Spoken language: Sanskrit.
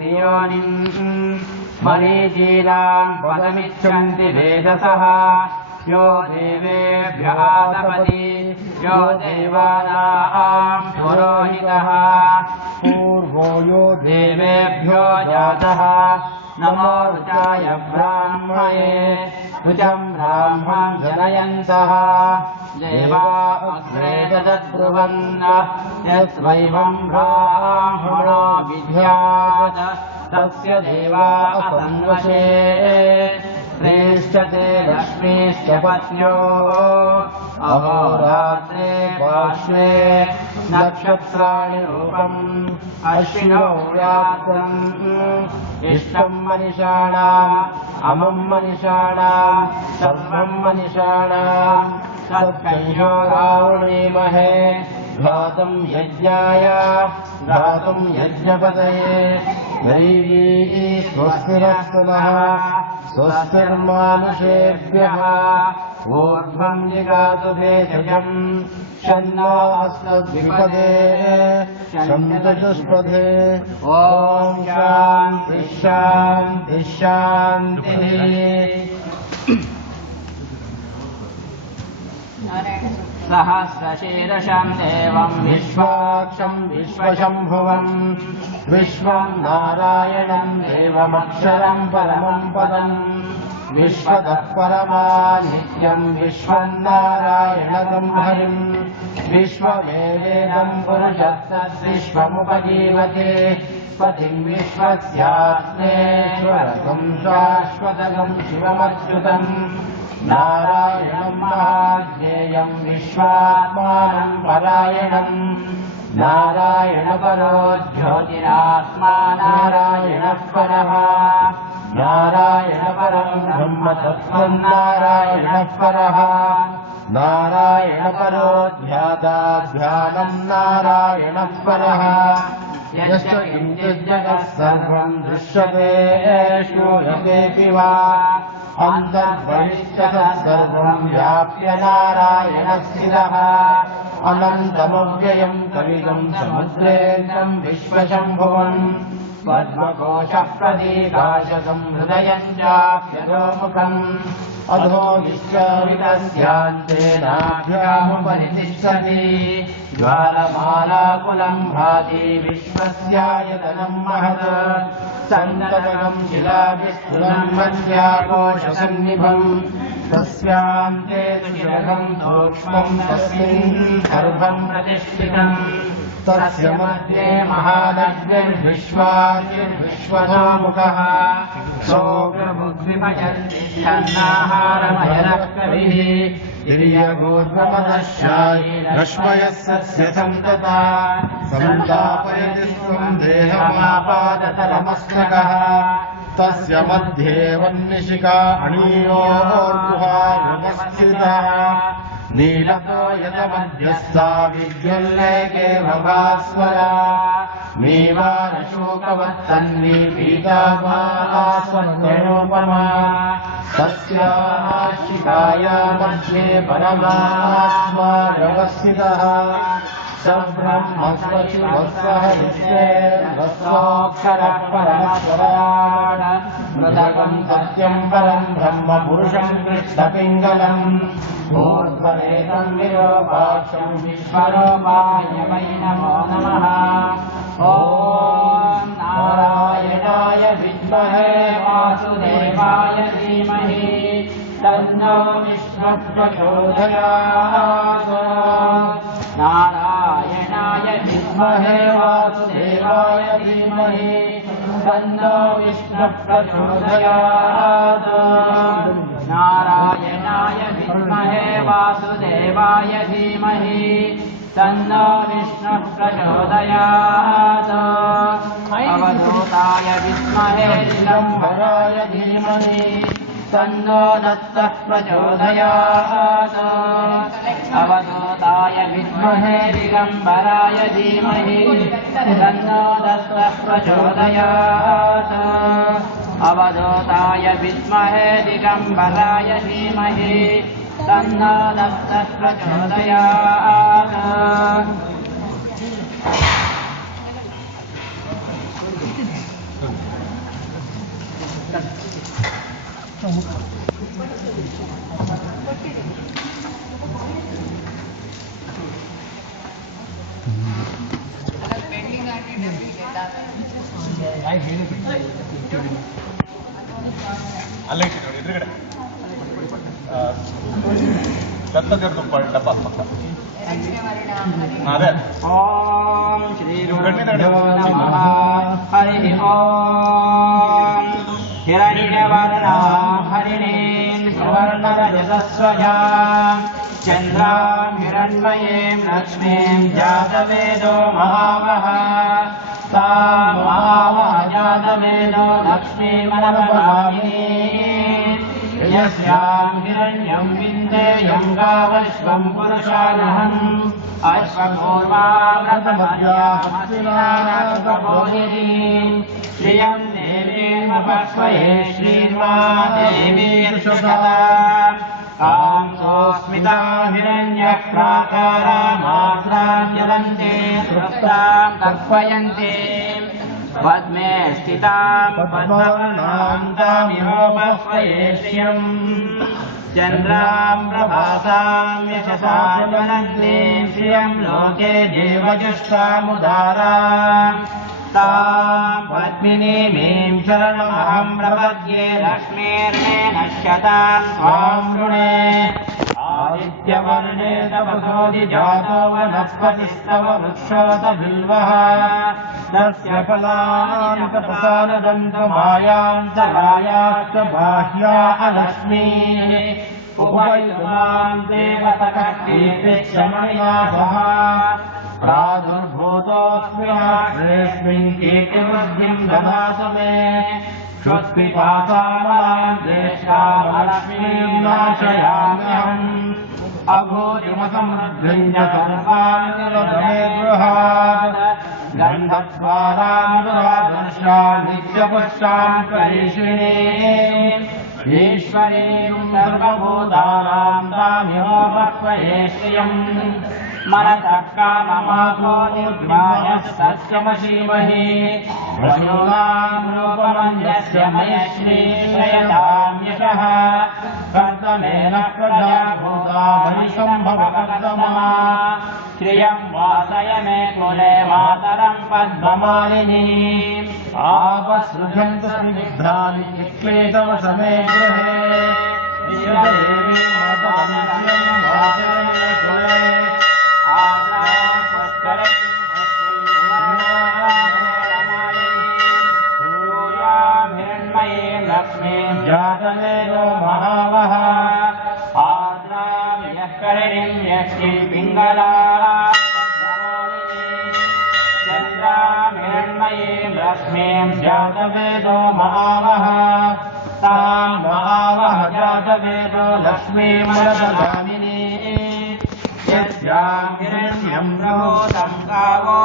धियोनिम् मरीचीनाम् पदमिच्छन्ति वेदसः यो देवेभ्यः तपति यो देवानाम् पुरोहितः पूर्वो यो देवेभ्यो जातः नमो ऋचाय ब्राह्मणे ऋचं ब्राह्मं जनयन्तः देवा अग्रे तद्ब्रुवन् यस्वैवं ब्राह्मणो विद्यात् तस्य देवा असन्वशे श्रेष्ठते लक्ष्मीश्च पत्न्यो अहोरात्रे पार्श्वे नक्षत्राणि रूपम् अश्विनो व्याप्तम् इष्टं मनिषाणाम् अमं मनिषाणाम् सर्वं मनिषाणाम् तत्कंयो रावणीमहे घातं यज्ञाय घातं यज्ञपतये दैवी स्वस्तिरस्तुनः स्वस्तिर्मानुषेभ्यः ऊर्ध्वं जिगातु भेषजम् शन्नो अस्मद्विपदे शन्तचुष्पदे ॐ शान्तिः शान्तिः शान्तिः सहस्रशीर्षं देवं विश्वाक्षं विश्वशम्भुवम् विश्वं नारायणं देवमक्षरं परमं पदम् विश्वतः परमा नित्यं विश्वं नारायणं हरिम् विश्वमेवेदं पुरुषस्तद्विश्वमुपजीवते पतिं विश्वस्यात्मेश्वरकं शाश्वतकं शिवमच्युतम् नारायणं महाज्ञेयं विश्वात्मानं परायणम् नारायणपरो ज्योतिरात्मा नारायणः परः नारायणपरं ब्रह्म तत्त्वं नारायणः परः नारायणपरो ध्यानं नारायणः परः यश्च किञ्चिज्जगत् सर्वं दृश्यते श्रूयतेऽपि वा अन्तर्बहिश्च तत्सर्वं व्याप्य नारायणः स्थितः अनन्तमव्ययं कलिलं समुद्रेन्द्रं विश्वशम्भुवम् पद्मकोशः प्रदीकाशकं हृदयं चाप्यधोमुखम् अधो विश्वविदस्यान्ते नाभ्यामुपरितिष्ठति ज्वालमालाकुलं भाति विश्वस्यायतनं महत् सन्ततकं शिलाभिस्फुरं मध्याकोशसन्निभम् तस्यान्ते शिरकं सूक्ष्मं तस्मिन् गर्भं प्रतिष्ठितम् तस्य मध्ये महालक्ष्मीर्विश्वाद्युर्विश्वतोमुखः सोऽग्रबुद्धिमयन्तिष्ठन्नाहारमयनः कविः तिर्यगोर्ध्वमदशायी रश्मयः सस्य सन्तता सन्तापयति स्वं देहमापादतलमस्तकः तस्य मध्ये वह्निशिखा अणीयोर्गुहा नवस्थिता नीलतो यतमध्यस्था विद्युल्लेखे भवास्वरा मीवारशोकवत्तन्वी पीताभास्वन्यनोपमा तस्याः शिखाया मध्ये परमात्मा व्यवस्थितः सब्रह्मस्वशिवस्सह विश्वेश्वरोऽक्षरः परमस्वराट् मृदकं सत्यं परं ब्रह्म पुरुषं कृष्णपिङ्गलम् ऊर्ध्वरेतं विरूपाक्षं विश्वरूपाय वै नमो नमः ॐ नारायणाय विद्महे वासुदेवाय धीमहि तन्नो विष्णुः प्रचोदयात् नारायणाय विद्महे वासुदेवाय धीमहि तन्नो विष्णुः प्रचोदयात् नारायणाय विद्महे वासुदेवाय धीमहि तन्नो विष्णुः प्रचोदयात् अवधूताय विद्महे दिगम्बराय धीमहि तन्नो दत्तः प्रचोदयात् अवधूताय विद्महे दिगम्बराय धीमहि तन्नो दत्तः प्रचोदयात् अवधूताय विद्महे दिगम्बराय धीमहि तन्नो दत्तः प्रचोदयात् ಅಲ್ಲೇ ಇಟ್ಟಿದ್ರು ಎದುರುಗಡೆ ದತ್ತದೇವ್ರದ್ದು ಡಬ್ಬ ಪಕ್ಕ ಅದೇ ಓಂ ಶ್ರೀ ಗುರುಭ್ಯೋ ನಮಃ ಹರಿ ಓಂ ಹಿರಣ್ಯವರ್ಣಾಂ ಹರಿಣೀಂ ಸುವರ್ಣರಜತಸ್ವಜಾಂ ಚಂದ್ರಾಂ ಹಿರಣ್ಮಯೀಂ ಲಕ್ಷ್ಮೀಂ ಜಾತವೇದೋ ಮಹಾಮಹ ತಾಂ ಮಹಾಮಹ ಜಾತವೇದೋ ಲಕ್ಷ್ಮೀಮನವಗಾಮಿನೀಂ यस्यां हिरण्यं विन्देयं गावश्वं पुरुषानहम् अश्वपूर्वाव्रतमर्यामस्तिनाथबोधिनीं श्रियं देवीमपक्ष्मये श्रीर्मा देवीर्षुषताम् तां सोऽस्मितां हिरण्यः प्राकारामात्रां ज्वलन्ते तृप्तां तर्पयन्ते पद्मे स्थितां पद्मवर्णां तामिहोपक्ष्मये श्रियं चन्द्रां प्रभासां यशसा ज्वलन्तीं श्रियं लोके देवजुष्टामुदारां तां पद्मिनीमीं शरणमहं प्रपद्ये लक्ष्मीर्णे नश्यतां स्वां वृणे आदित्यवर्णे तपसोऽधि जातो वनस्पतिस्तव वृक्षोत बिल्वः तस्य फलानि तपसानदन्तमायान्तरायाश्च बाह्या अलक्ष्मीः उपयुगां देवतकः कीर्तिश्रमणया सह प्रादुर्भूतोऽस्मि राष्ट्रेऽस्मिन् कीर्तिवृद्धिं ददातु मे क्षुत्पिपासामलां देशामलक्ष्मीं नाशयाम्यहम् अभूतिमसमृद्धिं च सर्वाणि मे गृहात् गन्धद्वारानुरादर्शां नित्यपुष्टां करीषिणीम् ईश्वरीं सर्वभूतानां तामिहोपक्ष्मये श्रियम् मनसः काममासो निर्ज्ञायस्तस्यमशीमहि वयोनां रूपमन्यस्य मयश्रीशयतां यशः कर्तमेन प्रजा भूता बलिसम्भवकर्तमा श्रियं वासय मे कुले मातरं पद्ममालिनीम् आपसृजन्तु स्निग्धानि चिक्लेतव समे गृहे श्रियदेवी मातरं वासय मे कुले लक्ष्मीं जातवेदो महावः आर्द्रां यः करणीं यक्षीं पिङ्गलां चन्द्रां हिरण्मयीं लक्ष्मीं जातवेदो महावः तां महावः जातवेदो लक्ष्मीमनवगामिनीं यस्यां हिरण्यं प्रभूतं गावो